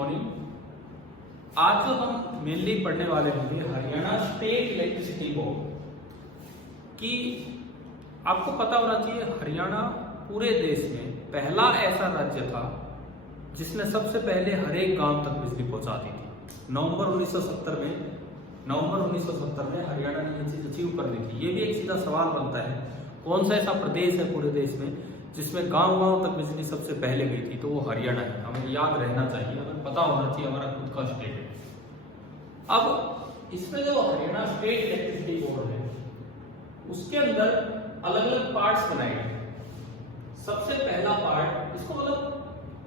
Morning. आज जो हम मेनली पढ़ने वाले होंगे हरियाणा स्टेट इलेक्ट्रिसिटी बोर्ड की। आपको पता होना चाहिए हरियाणा पूरे देश में पहला ऐसा राज्य था जिसने सबसे पहले हर एक गांव तक बिजली पहुंचा दी थी। नवंबर 1970 में हरियाणा ने ये चीज अचीव कर ली थी। ये भी एक सीधा सवाल बनता है, कौन सा ऐसा प्रदेश है पूरे देश में जिसमें गांव तक बिजली सबसे पहले गई थी, तो वो हरियाणा है। हमें याद रहना चाहिए, हमें पता होना चाहिए हमारा खुद का स्टेट है। अब इसमें जो हरियाणा स्टेट इलेक्ट्रिसिटी बोर्ड है उसके अंदर अलग अलग पार्ट्स बनाए गए। सबसे पहला पार्ट, इसको मतलब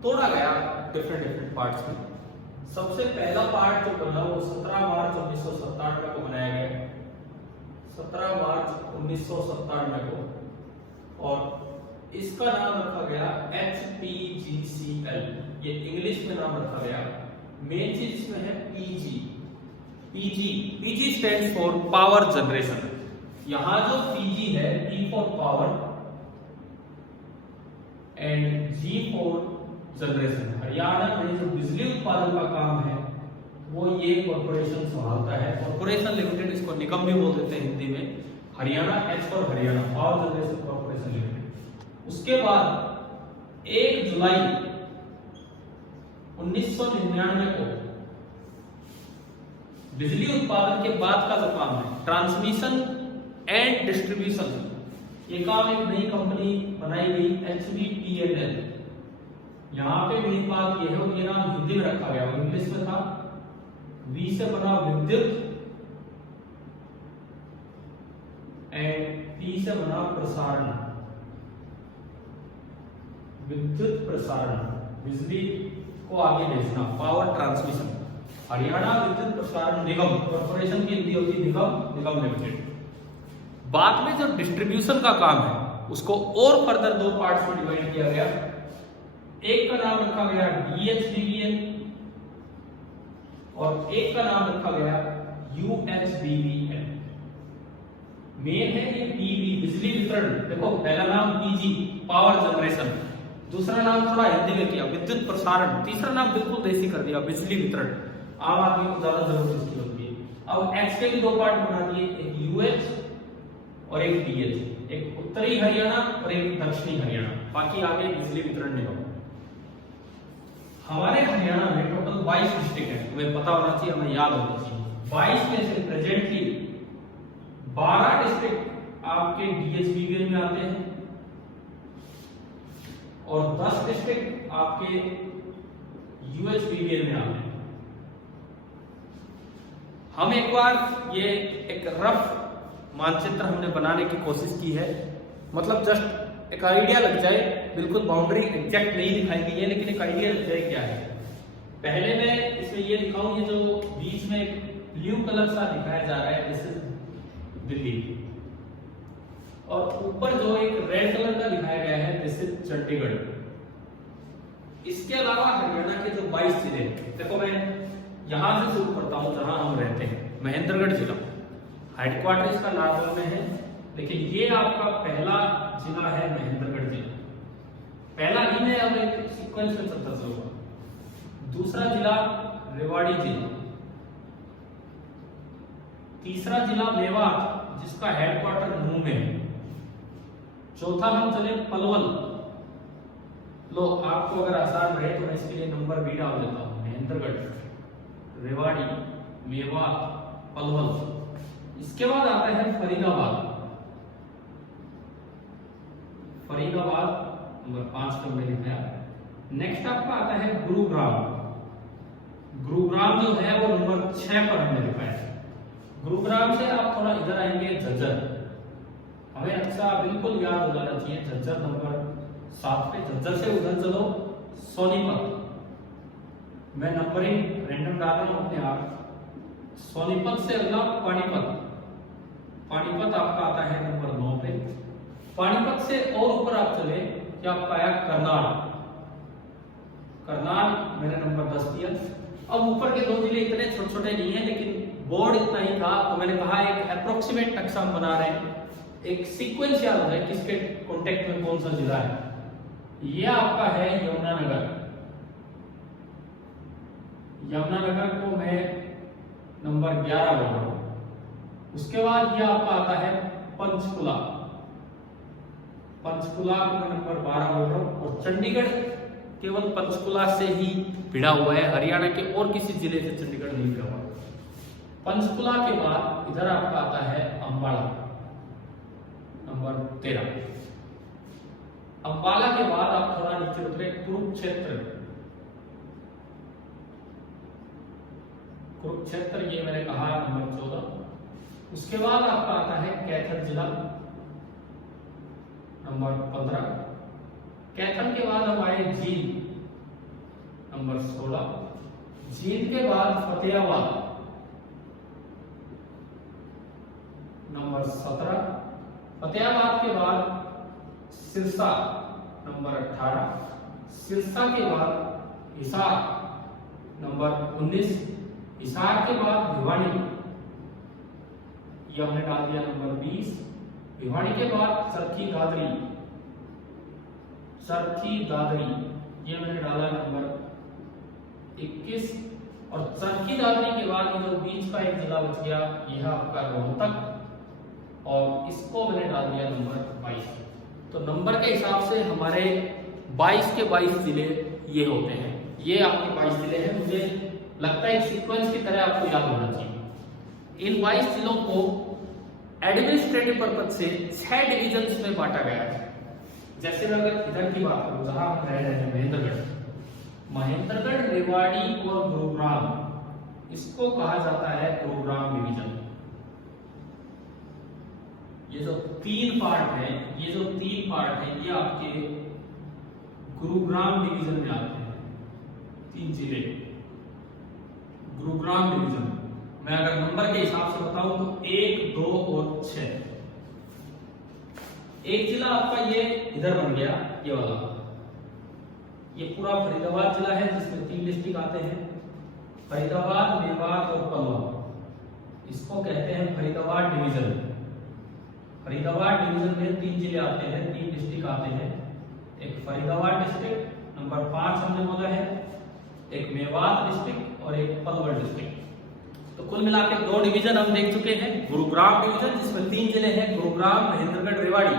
तोड़ा गया डिफरेंट पार्ट्स में। सबसे पहला पार्ट जो बना वो 17 मार्च 1997 को बनाया गया, 17 मार्च 1997 को, और इसका नाम रखा गया HPGCL। ये इंग्लिश में नाम रखा गया। मेन चीज इसमें है PG stands for power generation. यहां जो PG है, P for power and G for generation. Haryana में जो बिजली उत्पादन का काम है वो ये कॉर्पोरेशन संभालता है। कॉर्पोरेशन लिमिटेड, इसको निगम भी बोल देते हैं हिंदी में। Haryana, H for Haryana, power generation corporation limited. उसके बाद 1 जुलाई 1999 को बिजली उत्पादन के बाद का जो काम है ट्रांसमिशन एंड डिस्ट्रीब्यूशन, ये काम एक नई कंपनी बनाई गई HVPNL। यहां पे मेन बात ये है, और ये नाम हिंदी में रखा गया, इंग्लिश में था। V से बना विद्युत एंड P से बना प्रसारण। विद्युत प्रसारण, बिजली को आगे भेजना, पावर ट्रांसमिशन। हरियाणा विद्युत प्रसारण निगम, कॉर्पोरेशन की हिंदी होती निगम लिमिटेड। बाद में जो डिस्ट्रीब्यूशन का काम है उसको और फर्दर 2 पार्ट्स में डिवाइड किया गया। एक का नाम रखा गया DHBBL और एक का नाम रखा गया UHBBL। मेन है ये PB, बिजली वितरण। देखो, पहला नाम PG, पावर जनरेशन, दूसरा नाम थोड़ा हिंदी में किया विद्युत प्रसारण, तीसरा नाम बिल्कुल देसी कर दिया बिजली वितरण। आम आदमी को ज्यादा जरूरत इसकी होती है। अब H के भी 2 पार्ट बना दिए, एक UH और एक DH, एक उत्तरी हरियाणा और एक दक्षिणी हरियाणा, बाकी आगे बिजली वितरण निगम। हमारे हरियाणा में टोटल 22 डिस्ट्रिक्ट है, तुम्हें पता होना चाहिए, हमें याद होना चाहिए। 22 में से प्रेजेंटली 12 डिस्ट्रिक्ट आपके DHBBL में आते हैं और 10 डिस्ट्रिक्ट आपके UHBBL में आते हैं। हम एक बार ये एक रफ मानचित्र हमने बनाने की कोशिश की है, मतलब जस्ट एक आइडिया लग जाए। बिल्कुल बाउंड्री एग्जैक्ट नहीं दिखाई गई है, लेकिन एक आइडिया लग जाए क्या है। पहले मैं इसमें ये दिखाऊं, ये जो बीच में एक ब्लू कलर सा दिखाया जा रहा है, दिस इज दिल्ली, और ऊपर जो एक रेड कलर का दिखाया गया है, दिस इज चंडीगढ़। इसके अलावा हरियाणा के जो 22 जिले, देखो मैं यहां से शुरू करता हूं जहां हम रहते हैं, महेंद्रगढ़ जिला। हेडक्वार्टर इसका नागौर में है, लेकिन ये आपका पहला जिला है महेंद्रगढ़ जिला। पहला ही है, अब एक सीक्वेंस में चलता चलूंगा। दूसरा जिला रेवाड़ी जिला, तीसरा जिला मेवात जिसका हेडक्वार्टर नूंह में है, चौथा हम चले पलवल। लो, आपको अगर आसान रहे तो मैं इसके लिए नंबर भी डाल देता हूं। महेंद्रगढ़, रेवाड़ी, मेवात, पलवल। इसके बाद आता है फरीदाबाद। फरीदाबाद नंबर 5 पर मैंने लिखाया। नेक्स्ट आपका आता है गुरुग्राम। गुरुग्राम जो है वो नंबर 6 पर हमने लिखा है। गुरुग्राम से आप थोड़ा इधर आएंगे झज्जर, हमें अच्छा बिल्कुल याद हो जाना चाहिए, झज्जर नंबर 7 पे। झज्जर से उधर चलो सोनीपत, मैं नंबरिंग रैंडम डाल रहा हूं अपने आप। सोनीपत से अगला पानीपत। पानीपत आपका आता है नंबर 9 पे। पानीपत से और ऊपर आप चले, क्या आपका आया करनाल। करनाल मैंने नंबर 10 दिया। अब ऊपर के 2 जिले इतने छोटे छोटे नहीं है, लेकिन बोर्ड इतना ही था, तो मैंने कहा एक अप्रोक्सीमेट नक्शा हम बना रहे हैं, एक सीक्वेंस याद हो जाए किसके कॉन्टेक्ट में कौन सा जिला है। ये आपका है यमुनानगर। यमुनानगर को मैं नंबर 11 बोल रहा हूँ। उसके बाद ये आपका आता है पंचकुला, पंचकुला को मैं नंबर 12 बोल रहा हूँ। और चंडीगढ़ केवल पंचकुला से ही भिड़ा हुआ है, हरियाणा के और किसी जिले से चंडीगढ़ नहीं भिड़ा हुआ। पंचकुला के बाद इधर आपका आता है अंबाला, नंबर 13। अंबाला के बाद आप थोड़ा नीचे उतरे, कुरुक्षेत्र, कुरुक्षेत्र ये मैंने कहा नंबर 14। उसके बाद आपका आता है कैथल जिला, नंबर 15। कैथल के बाद हम आए जींद, नंबर 16। जींद के बाद फतेहाबाद, नंबर 17। फतेहाबाद के बाद सिरसा, नंबर 18। सिरसा के बाद हिसार, नंबर 19। हिसार के बाद भिवानी, ये हमने डाल दिया नंबर 20। भिवानी के बाद चरखी दादरी, चरखी दादरी ये मैंने डाला नंबर 21। और चरखी दादरी के बाद ये जो बीच का एक जिला बच गया यह आपका रोहतक, और इसको मैंने डाल दिया नंबर 22। तो नंबर के हिसाब से हमारे 22 के 22 जिले ये होते हैं। ये आपके 22 जिले हैं। मुझे लगता है सीक्वेंस की तरह आपको याद होना चाहिए। इन 22 जिलों को एडमिनिस्ट्रेटिव पर्पज से 6 डिविजन्स में बांटा गया है। जैसे मैं अगर इधर की बात करूं, जहां हम रह रहे हैं महेंद्रगढ़, रेवाड़ी और गुरुग्राम, इसको कहा जाता है गुरुग्राम डिवीजन। ये जो 3 पार्ट है, ये आपके गुरुग्राम डिवीजन में आते हैं। 3 जिले गुरुग्राम डिवीजन। मैं अगर नंबर के हिसाब से बताऊं तो 1, 2 और 6। एक जिला आपका ये इधर बन गया, ये वाला, ये पूरा फरीदाबाद जिला है जिसमें 3 डिस्ट्रिक्ट आते हैं, फरीदाबाद, मेवात और पलवल। इसको कहते हैं फरीदाबाद डिवीजन। फरीदाबाद डिवीजन में 3 जिले आते हैं, 3 डिस्ट्रिक्ट आते हैं। एक फरीदाबाद डिस्ट्रिक्ट, नंबर 5 हमने बोला है, एक मेवात डिस्ट्रिक्ट और एक पलवल डिस्ट्रिक्ट। तो कुल मिलाकर 2 डिवीजन हम देख चुके हैं। गुरुग्राम डिवीजन जिसमें 3 जिले हैं, गुरुग्राम, महेंद्रगढ़, रेवाड़ी।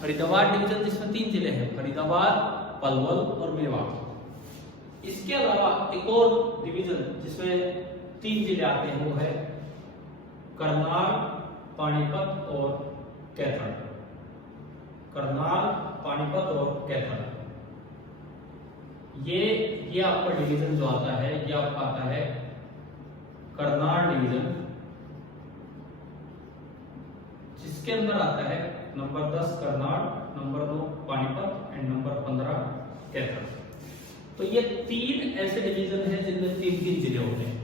फरीदाबाद डिवीजन जिसमें 3 जिले हैं, फरीदाबाद, पलवल और मेवात। इसके अलावा एक और डिवीजन जिसमें 3 जिले आते हैं वो है करनाल, पानीपत और कैथल। करनाल, पानीपत और कैथल, ये आपका डिवीजन जो आता है, ये आपका आता है करनाल डिवीजन, जिसके अंदर आता है number 10 Karnal, number 2 Panipat and number 15 Kaithal. तो ये 3 ऐसे डिवीजन हैं जिनमें 3-3 जिले होते हैं।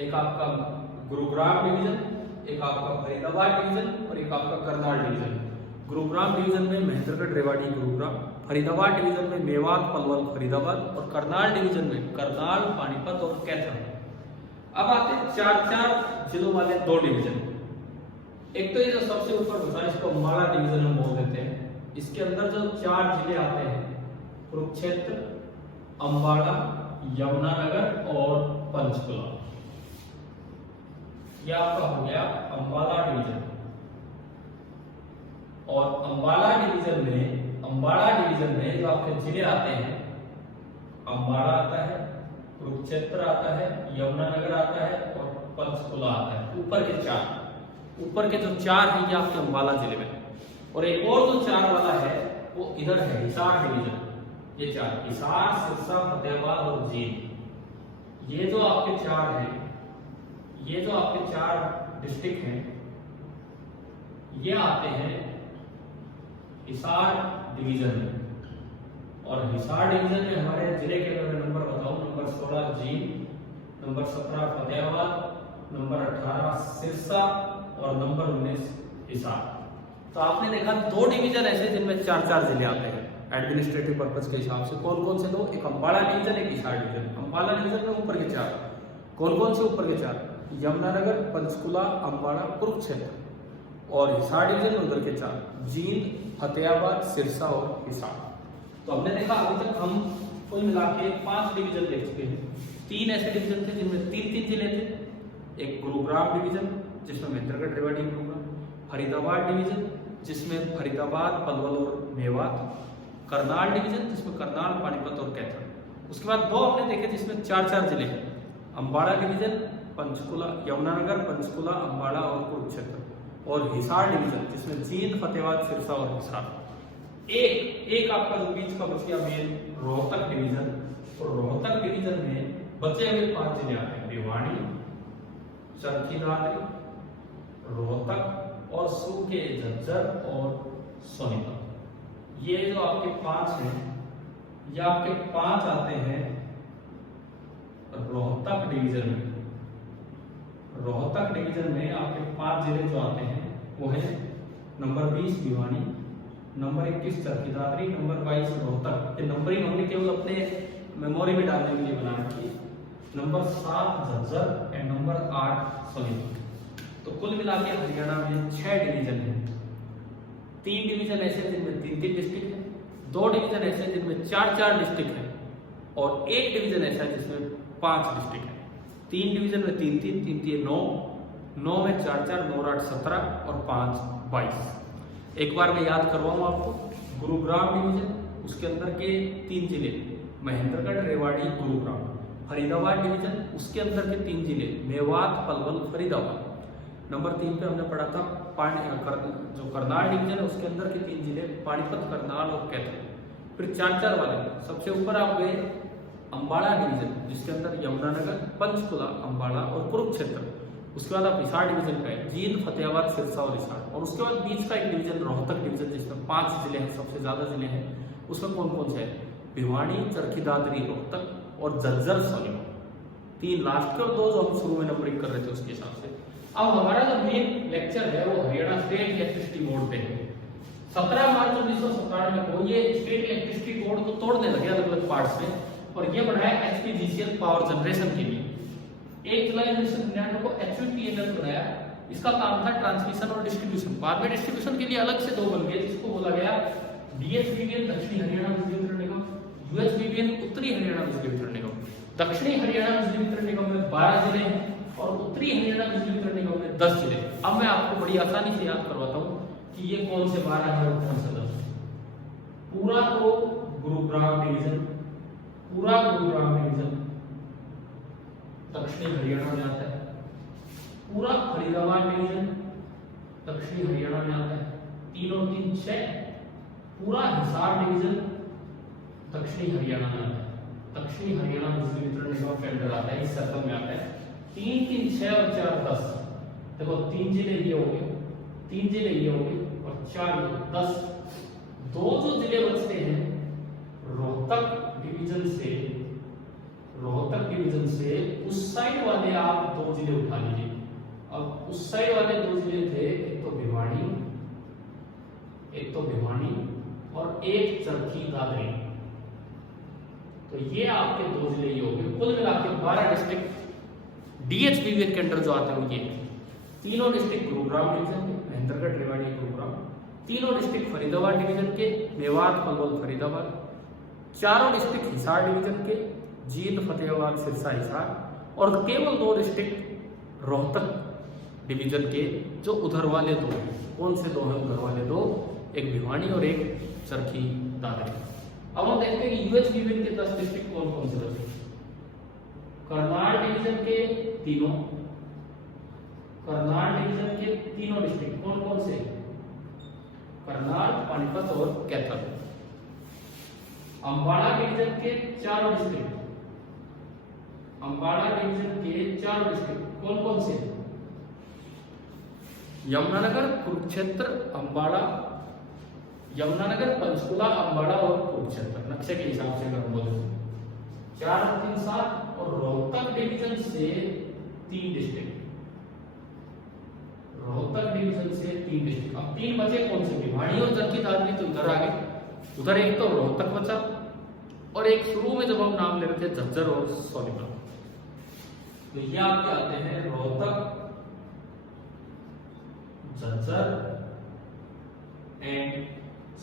एक आपका गुरुग्राम डिवीजन, एक आपका फरीदाबाद डिवीजन और एक आपका करनाल डिवीजन। गुरुग्राम डिवीजन में महेंद्रगढ़, रेवाड़ी, गुरुग्राम। फरीदाबाद डिवीजन में मेवात, पलवल, फरीदाबाद। और करनाल डिवीजन में करनाल, पानीपत और कैथल। अब आते हैं 4-4 जिलों वाले 2 डिवीजन। एक तो ये जो सबसे ऊपर होता है इसको अंबाला डिवीजन हम बोल देते हैं। इसके अंदर जो 4 जिले आते हैं, कुरुक्षेत्र, अंबाला, यमुनानगर और पंचकुला, यह आपका हो गया अंबाला डिवीजन। और अंबाला डिवीजन में जो आपके जिले आते हैं, अंबाला आता है, कुरुक्षेत्र आता है, यमुनानगर आता है और पंचकुला आता है। ऊपर के जो 4 हैं ये आपके अंबाला जिले में। और एक और जो 4 वाला है वो इधर है हिसार डिवीजन। ये 4 हिसार, सिरसा, फतेहाबाद और जींद, ये जो आपके 4 हैं, ये जो आपके 4 डिस्ट्रिक्ट हैं, ये आते हैं हिसार डिवीजन में। और हिसार डिवीजन में हमारे जिले के अगर मैं नंबर बताऊं, number 16 Jind, number 17 Fatehabad, number 18 Sirsa और नंबर 19 हिसार। तो आपने देखा 2 डिवीजन ऐसे जिनमें 4-4 जिले आते हैं एडमिनिस्ट्रेटिव पर्पस के हिसाब से। कौन कौन से 2? एक अंबाला डिवीजन, एक हिसार डिवीजन। अंबाला डिवीजन में ऊपर के 4 कौन कौन से? ऊपर के 4 यमुनानगर, पंचकुला, अंबाला, कुरुक्षेत्र। और हिसार डिवीजन में उधर के 4 जींद, फतेहाबाद, सिरसा और हिसार। तो हमने देखा अभी तक हम कुल मिला के 5 डिवीजन देख चुके हैं। 3 ऐसे डिवीजन थे जिनमें 3 जिले थे। एक गुरुग्राम डिवीजन जिसमें महेंद्रगढ़, रेवाड़ी, गुरुग्राम। फरीदाबाद डिवीजन जिसमें फरीदाबाद, पलवल और मेवात। करनाल डिवीजन जिसमें करनाल, पानीपत और कैथल। उसके बाद 2 हमने देखे जिसमें 4 जिले हैं। अम्बाड़ा डिवीजन, पंचकुला, यमुनानगर, पंचकुला, अम्बाड़ा और कुरुक्षेत्र। और हिसार डिवीजन जिसमें जींद, फतेहाबाद, सिरसा और हिसार। एक आपका जो बीच का बच गया मेन रोहतक डिवीजन। और रोहतक डिवीजन में बचे हुए 5 जिले आते हैं, भिवाड़ी, चरखी दादरी, रोहतक और सूखे झज्जर और सोनीपत। ये जो आपके 5 हैं, ये आपके 5 आते हैं रोहतक डिवीजन में। रोहतक डिवीजन में आपके 5 जिले जो आते हैं वो है number 20 Bhiwani, number 21 Charkhi Dadri, number 22 Rohtak. ये नंबरिंग हमने केवल अपने मेमोरी में डालने के लिए बना रखी है। Number 7 Jhajjar and number 8 Sonipat. तो कुल मिला के हरियाणा में 6 डिवीजन है। 3 डिवीजन ऐसे जिनमें 3 डिस्ट्रिक्ट है, 2 डिवीजन ऐसे जिनमें 4 डिस्ट्रिक्ट है और 1 डिवीजन ऐसा है जिसमें 5 डिस्ट्रिक्ट है। 3 डिवीजन में 3 9, 9 में 4 9 8 17 और 5 22। एक बार मैं याद करवाऊं आपको, गुरुग्राम डिवीजन उसके अंदर के 3 जिले महेंद्रगढ़, रेवाड़ी, गुरुग्राम। फरीदाबाद डिवीजन उसके अंदर के 3 जिले मेवात, पलवल, फरीदाबाद। नंबर 3 पे हमने पढ़ा था जो करनाल डिवीजन है उसके अंदर के 3 जिले पानीपत, करनाल और कैथल। फिर 4 वाले सबसे ऊपर आप गए अम्बाड़ा डिवीजन जिसके अंदर यमुनानगर, पंचकुला, अम्बाड़ा और कुरुक्षेत्र। उसके बाद आप हिसार डिवीजन का है, जींद, फतेहाबाद, सिरसा और हिसार। और उसके बाद बीच का एक डिवीजन रोहतक डिवीजन जिसमें 5 जिले हैं, सबसे ज्यादा जिले हैं। उसमें कौन कौन से है? भिवाड़ी, चरखी दादरी, रोहतक और झज्जर, सोनीपत। 3 लास्ट के और 2 जो हम शुरू में नंबरिंग कर रहे थे उसके हिसाब से। अब हमारा जो मेन लेक्चर है वो हरियाणा स्टेट इलेक्ट्रिसिटी बोर्ड पे है। 17 मार्च 1997 को ये स्टेट इलेक्ट्रिसिटी बोर्ड को तोड़ने लगे अलग अलग पार्ट्स में और ये बनाया एचपीजीसीएल पावर जनरेशन के लिए। 1 जुलाई 1999 को एचपीटीएनएल बनाया। इसका काम था ट्रांसमिशन और डिस्ट्रीब्यूशन। बाद में डिस्ट्रीब्यूशन के लिए अलग से 2 बन गए जिसको बोला गया डीएचबीबीएन दक्षिणी हरियाणा बिजली वितरण निगम, यूएचबीबीएन उत्तरी हरियाणा बिजली वितरण निगम। दक्षिणी हरियाणा बिजली वितरण निगम में 12 जिले हैं और उत्तरी हरियाणा बिजली वितरण निगम में 10 जिले। अब मैं आपको बड़ी आसानी से याद करवाता हूँ कि ये कौन से 12 है और कौन से 10। पूरा तो गुरुग्राम डिवीजन, पूरा गुरुग्राम डिवीजन दक्षिणी हरियाणा में आता है। पूरा फरीदाबाद डिवीजन दक्षिणी हरियाणा में आता है। 3 और 3 6। पूरा हिसार डिवीजन दक्षिणी हरियाणा में आता है। दक्षिणी हरियाणा बिजली वितरण निगम के अंदर आता है, इस सर्कल में आता है। 3 3 6 और 4 10। देखो 3 जिले ये हो गए, 3 जिले ये हो गए और 4 10। 2 जो जिले बचते हैं रोहतक डिवीजन से उस साइड वाले आप 2 जिले उठा लीजिए। अब उस साइड वाले 2 जिले थे, एक तो भिवानी और एक चरखी दादरी। तो ये आपके 2 जिले ये हो गए। कुल मिला के 12 डिस्ट्रिक्ट डीएचबीबीएन के अंदर जो आते हैं वो ये 3 डिस्ट्रिक्ट गुरुग्राम डिवीजन के, महेंद्रगढ़, रेवाड़ी, गुरुग्राम। 3 डिस्ट्रिक्ट फरीदाबाद डिवीजन के, मेवात, पलवल, फरीदाबाद। 4 डिस्ट्रिक्ट हिसार डिवीजन के, जींद, फतेहाबाद, सिरसा, हिसार। और केवल 2 डिस्ट्रिक्ट रोहतक डिवीजन के जो उधर वाले 2 हैं। कौन से 2 हैं उधर वाले 2? एक भिवानी और एक चरखी दादरी। अब हम देखते हैं कि यूएचबीबीएन के 10 डिस्ट्रिक्ट कौन कौन से बचे। करनाल डिवीजन के तीनों डिस्ट्रिक्ट कौन कौन से? करनाल, पानीपत और कैथल। अम्बाड़ा डिवीजन के 4 डिस्ट्रिक्ट कौन कौन से? यमुनानगर, कुरुक्षेत्र, अम्बाड़ा, यमुनानगर, पंचकुला, अम्बाड़ा और कुरुक्षेत्र। नक्शे के हिसाब से अगर हम बोले 4 3 7। और रोहतक डिवीजन से 3 डिस्ट्रिक्ट। अब 3 बचे कौन से? भिवानी और चरखी दादरी तो उधर आ गए। उधर एक तो रोहतक बचा और एक शुरू में जब हम नाम ले रहे थे झज्जर और सोनीपत। तो ये आपके आते हैं रोहतक, झज्जर एंड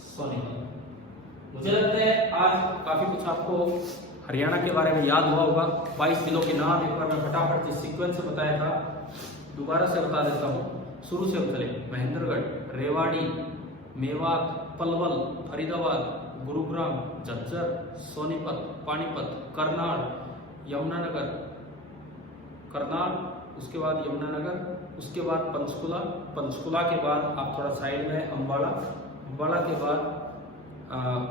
सोनीपत। मुझे लगता है आज काफी कुछ आपको हरियाणा के बारे में याद हुआ होगा। 22 जिलों के नाम एक बार मैं फटाफट जिस सीक्वेंस से बताया था दोबारा से बता देता हूँ। शुरू से चले, महेंद्रगढ़, रेवाड़ी, मेवात, पलवल, फरीदाबाद, गुरुग्राम, झज्जर, सोनीपत, पानीपत, करनाल, यमुनानगर, उसके बाद यमुनानगर, उसके बाद पंचकुला, पंचकुला के बाद आप थोड़ा साइड में अम्बाला, अम्बाला के बाद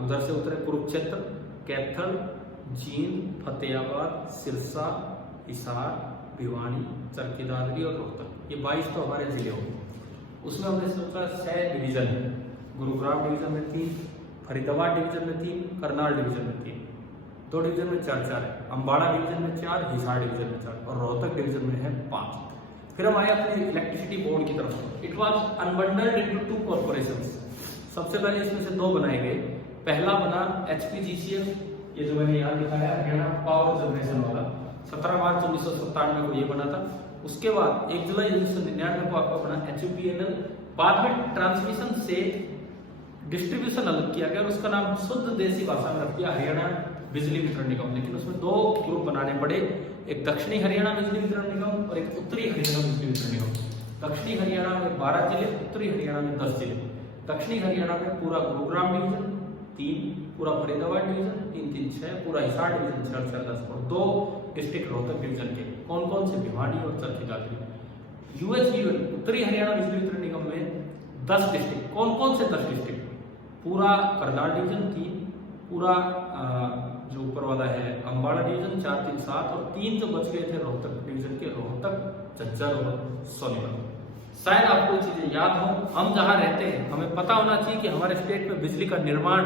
उधर से उतरे कुरुक्षेत्र, कैथल, जींद, फतेहाबाद, सिरसा, हिसार, भिवानी, चरखी दादरी और रोहतक। ये 22 तो हमारे जिले हो गए। उसमें हमने सोचा 6 डिवीजन है। गुरुग्राम डिवीजन में 3, फरीदाबाद डिवीजन में 3, करनाल डिवीजन में 3, 2 डिवीजन में 4-4 है, अम्बाड़ा डिवीजन में 4, हिसार डिवीजन में 4 और रोहतक डिवीजन में है 5। फिर हम आए अपने इलेक्ट्रिसिटी बोर्ड की तरफ। It was unbundled into 2 corporations. सबसे पहले इसमें से 2 बनाए गए। पहला बना HPGCL, ये जो मैंने यहाँ दिखाया हरियाणा पावर जनरेशन वाला, 17 मार्च 1997 को ये बना था। उसके बाद 1 जुलाई 1999 को आपका बना HUPNL। बाद में ट्रांसमिशन से डिस्ट्रीब्यूशन अलग किया गया और उसका नाम शुद्ध देसी भाषा में रख दिया हरियाणा बिजली वितरण निगम। लेकिन उसमें 2 ग्रुप बनाने पड़े, एक दक्षिणी हरियाणा बिजली वितरण निगम और एक उत्तरी हरियाणा बिजली वितरण निगम। दक्षिणी हरियाणा में 12 जिले, उत्तरी हरियाणा में 10 जिले। दक्षिणी हरियाणा में पूरा गुरुग्राम डिवीजन 3, पूरा फरीदाबाद डिवीजन 3-3, 6, पूरा हिसार डिवीजन 6-4, 10 और 2 डिस्ट्रिक्ट रोहतक डिवीजन के। कौन कौन से? भिवानी और चरखी दादरी। UHBL उत्तरी हरियाणा बिजली वितरण निगम में 10 डिस्ट्रिक्ट। कौन कौन से 10 डिस्ट्रिक्ट? पूरा करनाल डिवीजन 3, पूरा जो ऊपर वाला है अम्बाड़ा डिवीजन 4, 3, 7 और 3 जो बच गए थे रोहतक डिवीजन के, रोहतक, झज्जर और सोनीपत। शायद आपको चीजें याद हो। हम जहाँ रहते हैं हमें पता होना चाहिए कि हमारे स्टेट में बिजली का निर्माण,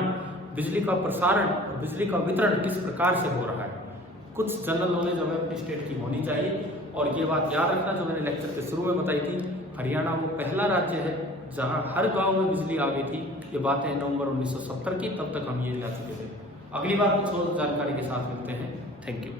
बिजली का प्रसारण और बिजली का वितरण किस प्रकार से हो रहा है। कुछ जनरल नॉलेज हमें अपने स्टेट की होनी चाहिए। और ये बात याद रखना जो मैंने लेक्चर के शुरू में बताई थी, हरियाणा वो पहला राज्य है जहां हर गांव में बिजली आ गई थी। ये बात है नवंबर 1970 की, तब तक हम ये ला चुके थे। अगली बार कुछ और जानकारी के साथ मिलते हैं। Thank you.